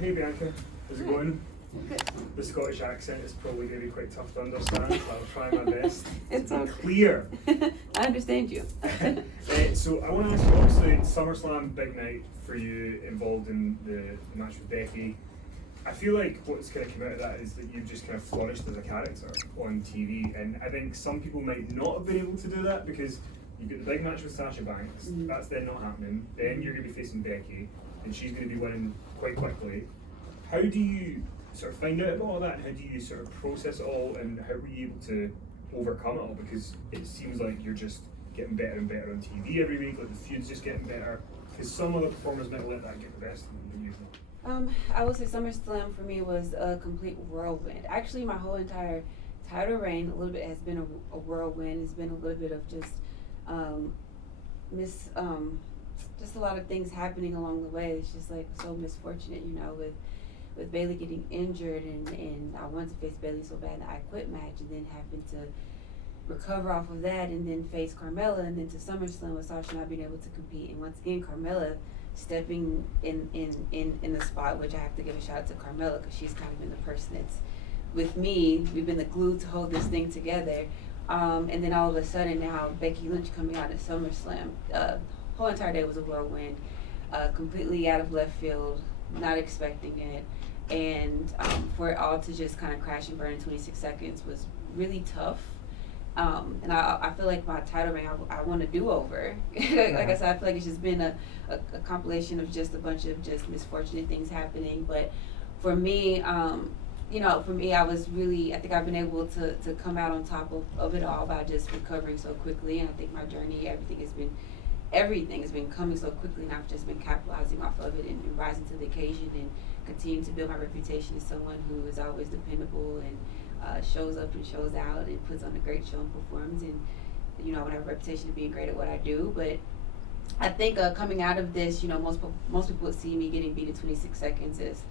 Hey Bianca, how's it going? Good. The Scottish accent is probably going to be quite tough to understand, but I'll try my best. It's to be okay. clear. I understand you. So I want to ask you, obviously SummerSlam, big night for you, involved in the match with Becky. I feel like what's kind of come out of that is that you've just kind of flourished as a character on TV, and I think some people might not have been able to do that because you've got the big match with Sasha Banks, that's then not happening, then you're going to be facing Becky, and she's going to be winning quite quickly. How do you sort of find out about all that, and how do you sort of process it all, and how were you able to overcome it all? Because it seems like you're just getting better and better on TV every week, like the feud's just getting better, because some other performers might let that get the best of them, but you don't. I would say SummerSlam for me was a complete whirlwind. Actually, my whole entire title reign a little bit has been a whirlwind. It's been a little bit of just just a lot of things happening along the way. It's just like so misfortunate, you know, with Bayley getting injured, and I wanted to face Bayley so bad in the I Quit match, and then having to recover off of that, and then face Carmella, and then to SummerSlam with Sasha not being able to compete, and once again Carmella stepping in the spot, which I have to give a shout out to Carmella because she's kind of been the person that's with me. We've been the glue to hold this thing together, and then all of a sudden now Becky Lynch coming out at SummerSlam. Whole entire day was a whirlwind, completely out of left field, not expecting it. And for it all to just kind of crash and burn in 26 seconds was really tough. And I feel like my title reign, I want to do over. Like I said, I feel like it's just been a compilation of just a bunch of just misfortunate things happening. But for me, I was really, I think I've been able to come out on top of it all by just recovering so quickly. And I think my journey, everything has been coming so quickly, and I've just been capitalizing off of it and rising to the occasion and continuing to build my reputation as someone who is always dependable and shows up and shows out and puts on a great show and performs. And you know, I have a reputation of being great at what I do. But I think coming out of this, you know, most people would see me getting beat in 26 seconds as,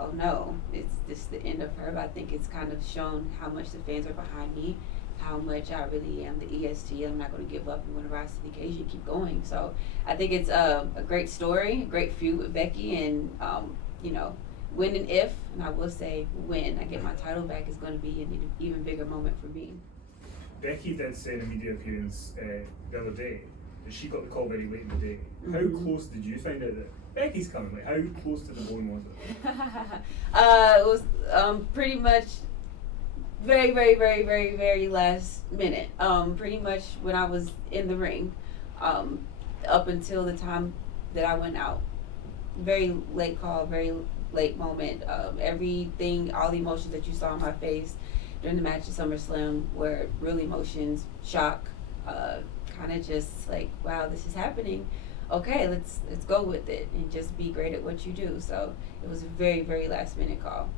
oh no, it's just the end of her. But I think it's kind of shown how much the fans are behind me, how much I really am the EST. I'm not going to give up and want to rise to the occasion, keep going. So I think it's a great story, a great feud with Becky, and you know, when and if, and I will say when I get my title back, is going to be an even bigger moment for me. Becky did say in a media appearance the other day that she got the call very late in the day. How close did you find out that Becky's coming? Like, how close to the bone was it? It was pretty much very, very, very, very, very last minute. Pretty much when I was in the ring, up until the time that I went out. Very late call, very late moment. Everything, all the emotions that you saw on my face during the match at SummerSlam were real emotions, shock, kind of just like, wow, this is happening. Okay, let's go with it and just be great at what you do. So it was a very, very last minute call.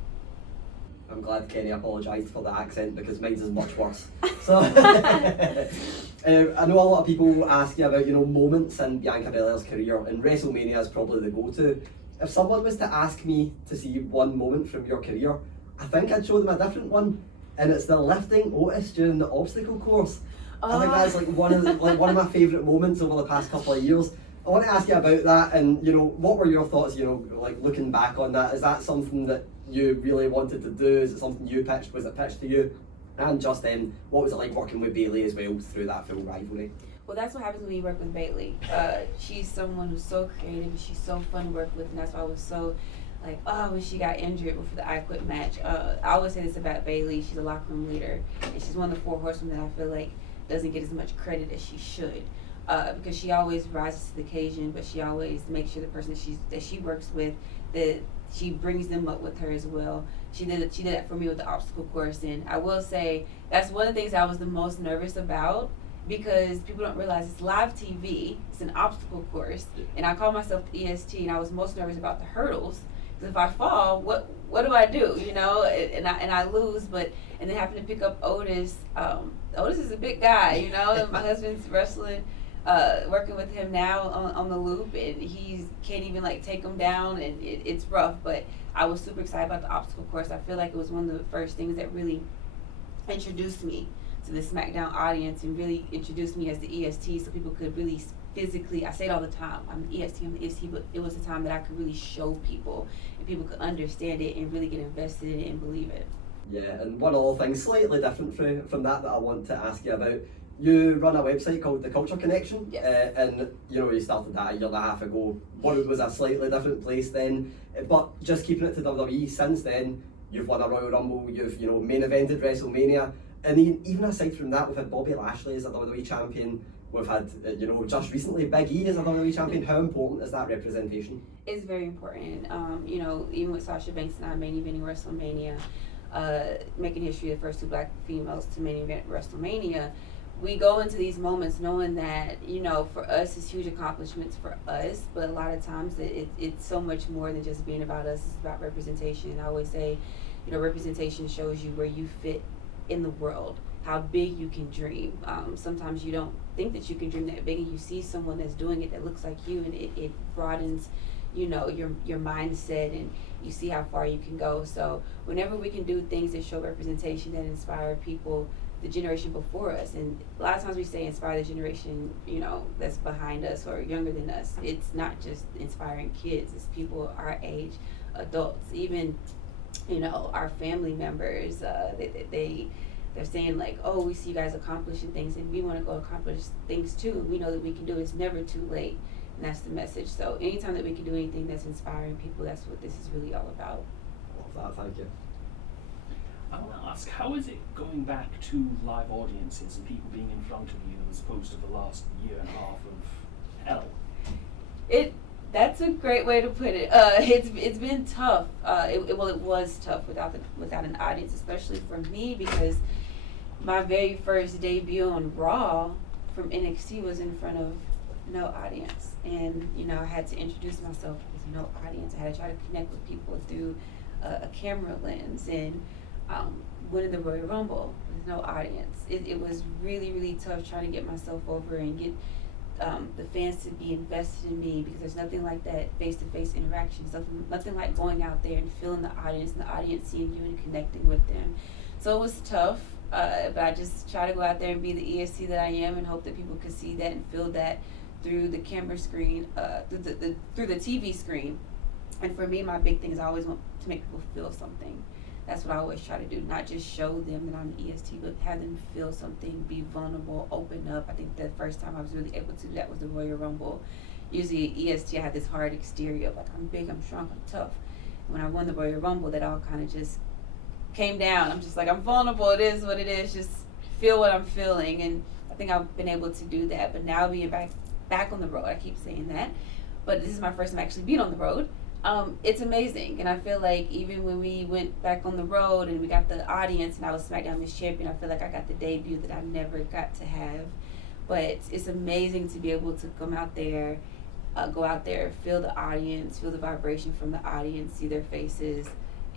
I'm glad Kenny apologised for the accent because mine is much worse. So I know a lot of people ask you about, you know, moments in Bianca Belair's career, and WrestleMania is probably the go-to. If someone was to ask me to see one moment from your career, I think I'd show them a different one, and it's the lifting Otis during the obstacle course. I think that's like one of my favourite moments over the past couple of years. I want to ask you about that, and you know, what were your thoughts? You know, like looking back on that, is that something that you really wanted to do? Is it something you pitched? Was it pitched to you? And just then, what was it like working with Bayley as well through that full rivalry? Well, that's what happens when you work with Bayley. She's someone who's so creative and she's so fun to work with, and that's why I was so like, oh, when she got injured before the I Quit match. I always say this about Bayley: she's a locker room leader, and she's one of the 4 horsemen that I feel like doesn't get as much credit as she should. Because she always rises to the occasion, but she always makes sure the person that she works with, that she brings them up with her as well. She did that for me with the obstacle course, and I will say that's one of the things I was the most nervous about, because people don't realize it's live TV, it's an obstacle course, and I call myself the EST, and I was most nervous about the hurdles, because if I fall, what do I do, you know, and I lose, and then having to pick up Otis. Otis is a big guy, you know, my husband's wrestling. Working with him now on the loop, and he can't even like take him down, and it's rough, but I was super excited about the obstacle course. I feel like it was one of the first things that really introduced me to the SmackDown audience and really introduced me as the EST, so people could really physically, I say it all the time, I'm the EST, but it was a time that I could really show people and people could understand it and really get invested in it and believe it. Yeah, and one other thing slightly different from that I want to ask you about. You run a website called The Culture Connection, Yes. and you started that a year and a half ago. World was a slightly different place then, but just keeping it to WWE, since then, you've won a Royal Rumble, you've main evented WrestleMania, and even aside from that, we've had Bobby Lashley as a WWE champion, we've had, just recently Big E as a WWE champion. How important is that representation? It's very important. Even with Sasha Banks and I main eventing WrestleMania, making history, the first 2 black females to main event WrestleMania, we go into these moments knowing that, for us, it's huge accomplishments for us, but a lot of times it's so much more than just being about us. It's about representation. And I always say, representation shows you where you fit in the world, how big you can dream. Sometimes you don't think that you can dream that big, and you see someone that's doing it that looks like you, and it broadens, your mindset, and you see how far you can go. So whenever we can do things that show representation, that inspire people, the generation before us, and a lot of times we say inspire the generation, that's behind us or younger than us. It's not just inspiring kids, it's people our age, adults, even, our family members. They're saying like, oh, we see you guys accomplishing things and we want to go accomplish things too. We know that we can do it. It's never too late, and that's the message. So anytime that we can do anything that's inspiring people, that's what this is really all about. I love that, thank you. I want to ask, how is it going back to live audiences and people being in front of you as opposed to the last year and a half of hell? That's a great way to put it. It's been tough. It was tough without an audience, especially for me, because my very first debut on Raw from NXT was in front of no audience, and I had to introduce myself with no audience. I had to try to connect with people through a camera lens, and winning the Royal Rumble with no audience. It was really, really tough trying to get myself over and get the fans to be invested in me, because there's nothing like that face-to-face interaction. Nothing like going out there and feeling the audience and the audience seeing you and connecting with them. So it was tough, but I just try to go out there and be the EST that I am, and hope that people could see that and feel that through the camera screen, through the TV screen. And for me, my big thing is I always want to make people feel something. That's what I always try to do, not just show them that I'm an EST, but have them feel something, be vulnerable, open up. I think the first time I was really able to do that was the Royal Rumble. Usually EST, I had this hard exterior of like, I'm big, I'm strong, I'm tough. When I won the Royal Rumble, that all kind of just came down. I'm just like, I'm vulnerable, it is what it is, just feel what I'm feeling. And I think I've been able to do that. But now being back on the road, I keep saying that, but this is my first time actually being on the road. It's amazing, and I feel like even when we went back on the road and we got the audience and I was SmackDown Miss Champion, I feel like I got the debut that I never got to have. But it's amazing to be able to come out there, go out there, feel the audience, feel the vibration from the audience, see their faces,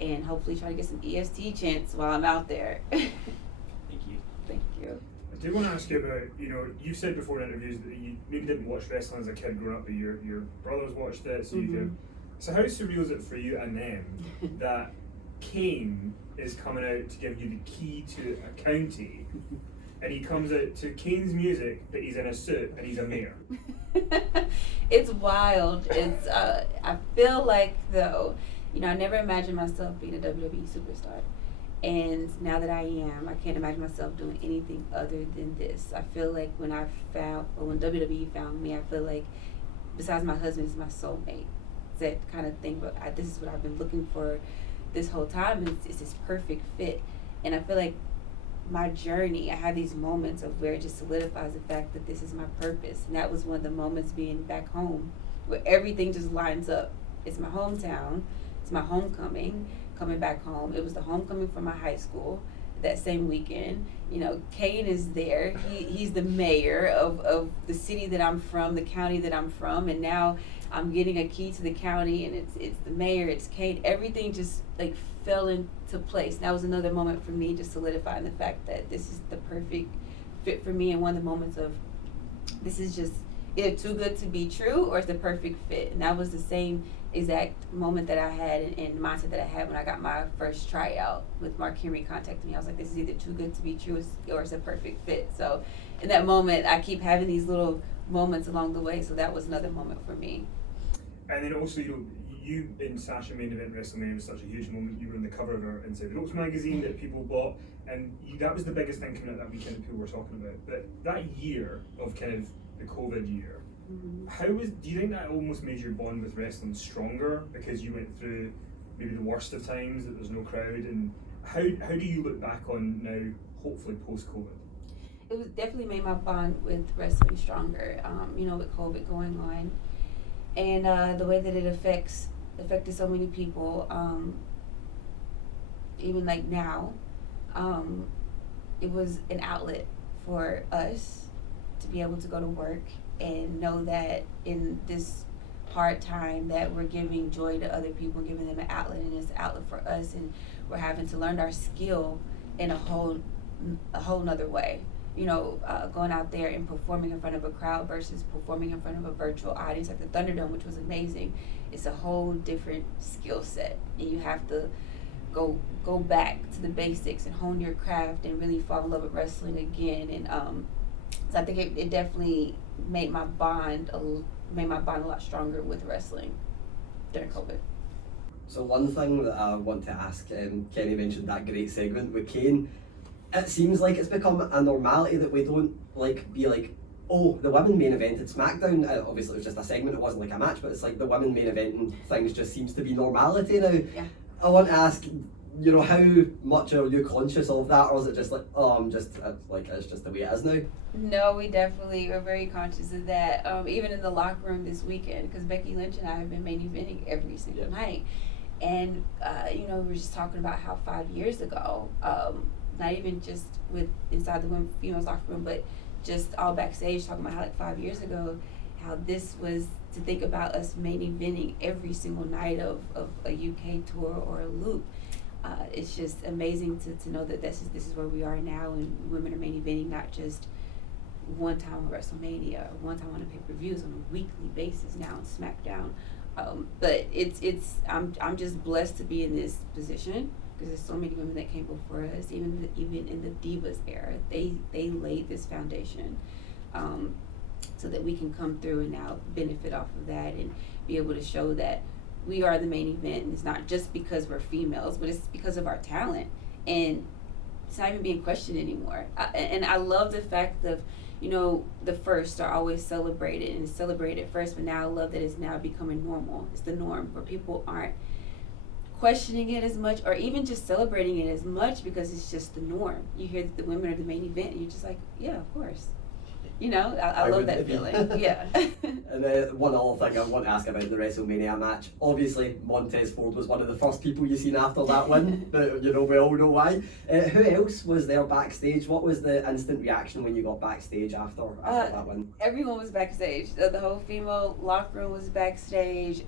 and hopefully try to get some EST chants while I'm out there. Thank you. Thank you. I do want to ask you about, you've said before in interviews that you maybe didn't watch wrestling as a kid growing up, but your brothers watched it, so you could. So how surreal is it for you and them that Kane is coming out to give you the key to a county, and he comes out to Kane's music, but he's in a suit and he's a mayor? It's wild. It's I feel like, though, I never imagined myself being a WWE superstar. And now that I am, I can't imagine myself doing anything other than this. I feel like when WWE found me, I feel like besides my husband, is my soulmate. That kind of thing, but this is what I've been looking for this whole time, and it's this perfect fit. And I feel like my journey, I have these moments of where it just solidifies the fact that this is my purpose. And that was one of the moments being back home, where everything just lines up. It's my hometown, it's my homecoming, coming back home. It was the homecoming from my high school that same weekend. Kane is there. He's the mayor of the city that I'm from, the county that I'm from, and now I'm getting a key to the county, and it's the mayor, it's Kane. Everything just like fell into place. And that was another moment for me, just solidifying the fact that this is the perfect fit for me, and one of the moments of this is just either too good to be true or it's the perfect fit. And that was the same exact moment that I had and mindset that I had when I got my first tryout with Mark Henry contacting me. I was like, this is either too good to be true or it's a perfect fit. So in that moment, I keep having these little moments along the way. So that was another moment for me. And then also, you in Sasha main event WrestleMania was such a huge moment. You were on the cover of our Inside the Ropes magazine that people bought, and that was the biggest thing coming out that weekend that people were talking about. But that year of kind of the COVID year, do you think that almost made your bond with wrestling stronger because you went through maybe the worst of times, that there's no crowd, and how do you look back on now, hopefully post-COVID? It was definitely made my bond with wrestling stronger, with COVID going on, and the way that it affected so many people, even like now, it was an outlet for us to be able to go to work and know that in this hard time that we're giving joy to other people, giving them an outlet, and it's an outlet for us, and we're having to learn our skill in a whole nother way. Going out there and performing in front of a crowd versus performing in front of a virtual audience like the Thunderdome, which was amazing. It's a whole different skill set, and you have to go back to the basics and hone your craft and really fall in love with wrestling again. And so I think it definitely made my bond a lot stronger with wrestling during COVID. So one thing that I want to ask, Kenny mentioned that great segment with Kane. It seems like it's become a normality that we don't be like, oh, the women main evented SmackDown. Obviously it was just a segment, it wasn't like a match, but it's like the women main event and things just seems to be normality now. Yeah. I want to ask, how much are you conscious of that, or is it just like, oh, it's just the way it is now? No, we definitely are very conscious of that. Even in the locker room this weekend, because Becky Lynch and I have been main eventing every single night. And, we were just talking about how 5 years ago, not even just with inside the females locker room, but just all backstage, talking about how 5 years ago, how this was to think about us main eventing every single night of a UK tour or a loop. It's just amazing to know that this is where we are now, and women are main eventing not just one time on WrestleMania or one time on a pay-per-views, on a weekly basis now on SmackDown. But I'm just blessed to be in this position, because there's so many women that came before us, even in the Divas era. They laid this foundation, so that we can come through and now benefit off of that and be able to show that we are the main event. And it's not just because we're females, but it's because of our talent, and it's not even being questioned anymore. And I love the fact of, the first are always celebrated and celebrated first, but now I love that it's now becoming normal. It's the norm, where people aren't questioning it as much, or even just celebrating it as much, because it's just the norm. You hear that the women are the main event, and you're just like, yeah, of course. I love that feeling. Yeah. And then one other thing I want to ask about the WrestleMania match. Obviously, Montez Ford was one of the first people you seen after that win, but we all know why. Who else was there backstage? What was the instant reaction when you got backstage after that win? Everyone was backstage. The whole female locker room was backstage.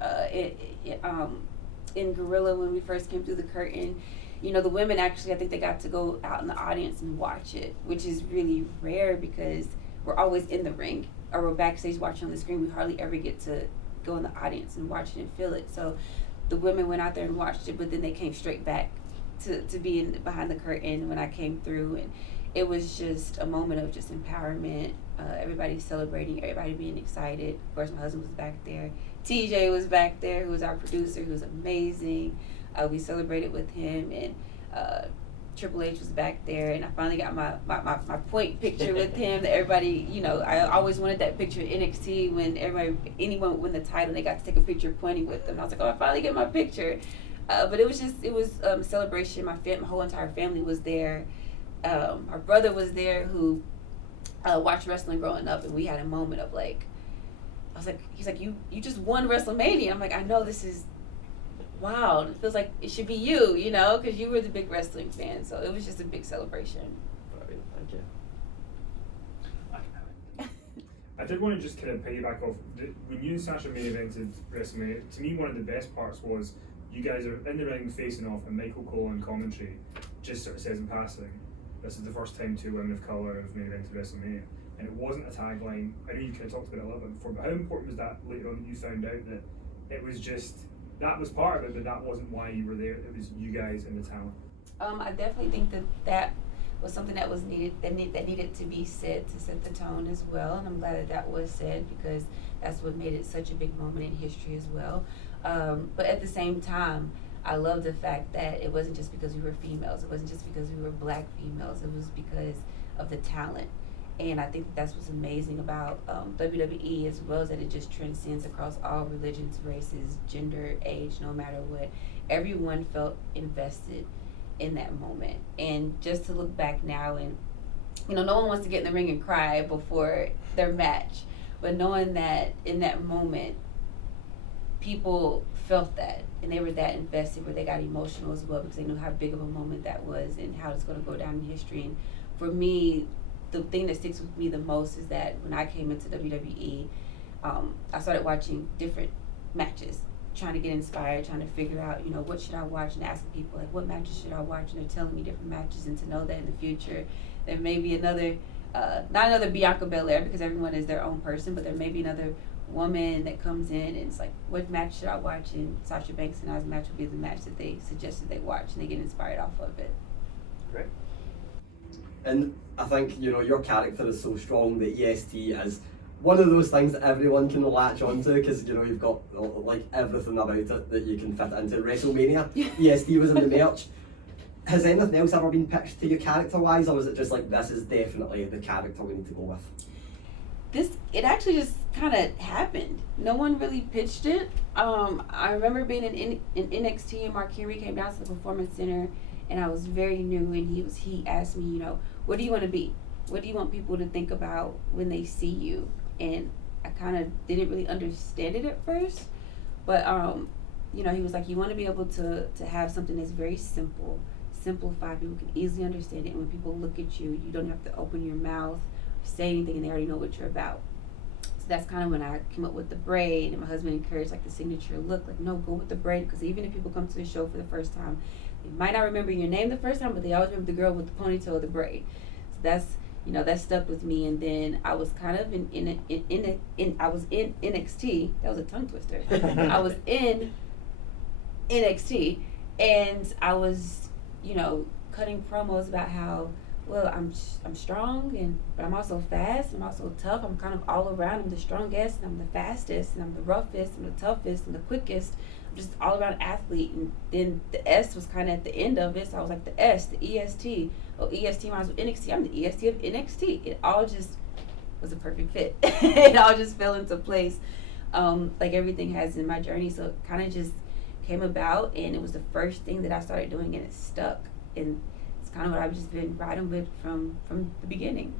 In Gorilla, when we first came through the curtain, the women actually, I think they got to go out in the audience and watch it, which is really rare, because we're always in the ring or we're backstage watching on the screen. We hardly ever get to go in the audience and watch it and feel it. So the women went out there and watched it, but then they came straight back to be behind the curtain when I came through, and it was just a moment of just empowerment. Everybody celebrating, everybody being excited. Of course, my husband was back there. TJ was back there, who was our producer, who was amazing. We celebrated with him, and Triple H was back there, and I finally got my point picture with him. That everybody, I always wanted that picture at NXT when anyone would win the title, and they got to take a picture pointing with them. I was like, oh, I finally get my picture. But it was a celebration. My whole entire family was there. Our brother was there, who watched wrestling growing up, and we had a moment of he's like, you just won WrestleMania. I'm like, I know, this is wild. It feels like it should be you, because you were the big wrestling fan. So it was just a big celebration. Thank you. I did want to just kind of piggyback off, when you and Sasha main evented WrestleMania, to me one of the best parts was you guys are in the ring facing off, and Michael Cole on commentary just sort of says in passing, this is the first time two women of colour have main evented WrestleMania. And it wasn't a tagline. I know you kind of talked about it a little bit before, but how important was that later on that you found out that it was just, that was part of it, but that wasn't why you were there? It was you guys and the talent. I definitely think that was something that was that needed to be said to set the tone as well, and I'm glad that was said because that's what made it such a big moment in history as well. But at the same time, I love the fact that it wasn't just because we were females, it wasn't just because we were black females, it was because of the talent. And I think that's what's amazing about WWE as well, is that it just transcends across all religions, races, gender, age, no matter what. Everyone felt invested in that moment. And just to look back now, and no one wants to get in the ring and cry before their match, but knowing that in that moment, people felt that and they were that invested where they got emotional as well because they knew how big of a moment that was and how it's going to go down in history. And for me, the thing that sticks with me the most is that when I came into WWE, I started watching different matches, trying to get inspired, trying to figure out, what should I watch, and asking people, like, what matches should I watch? And they're telling me different matches, and to know that in the future, there may be another, not another Bianca Belair, because everyone is their own person, but there may be another woman that comes in, and it's like, what match should I watch? And Sasha Banks and I's match would be the match that they suggested they watch, and they get inspired off of it. Great. And I think, your character is so strong that EST is one of those things that everyone can latch onto because, you've got like everything about it that you can fit into WrestleMania. EST was in the merch. Has anything else ever been pitched to you character-wise, or was it just like, this is definitely the character we need to go with? It actually just kind of happened. No one really pitched it. I remember being in NXT, and Mark Henry came down to the Performance Center, and I was very new, and he asked me, what do you want to be? What do you want people to think about when they see you? And I kind of didn't really understand it at first, but he was like, you want to be able to have something that's very simplified, people can easily understand it, and when people look at you, you don't have to open your mouth, say anything, and they already know what you're about. So that's kind of when I came up with the braid, and my husband encouraged like the signature look, like, no, go with the braid, because even if people come to the show for the first time, they might not remember your name the first time, but they always remember the girl with the ponytail or the braid. So that's, that stuck with me. And then I was kind of I was in NXT. That was a tongue twister. I was in NXT, and I was, cutting promos about how, well, I'm strong, but I'm also fast. I'm also tough. I'm kind of all around. I'm the strongest, and I'm the fastest, and I'm the roughest, and the toughest, and the quickest. I'm just all around athlete. And then the S was kind of at the end of it, so I was like the S, the EST. Oh, EST when I was with NXT. I'm the EST of NXT. It all just was a perfect fit. It all just fell into place, like everything has in my journey. So it kind of just came about, and it was the first thing that I started doing, and it stuck. And it's kind of what I've just been riding with from the beginning.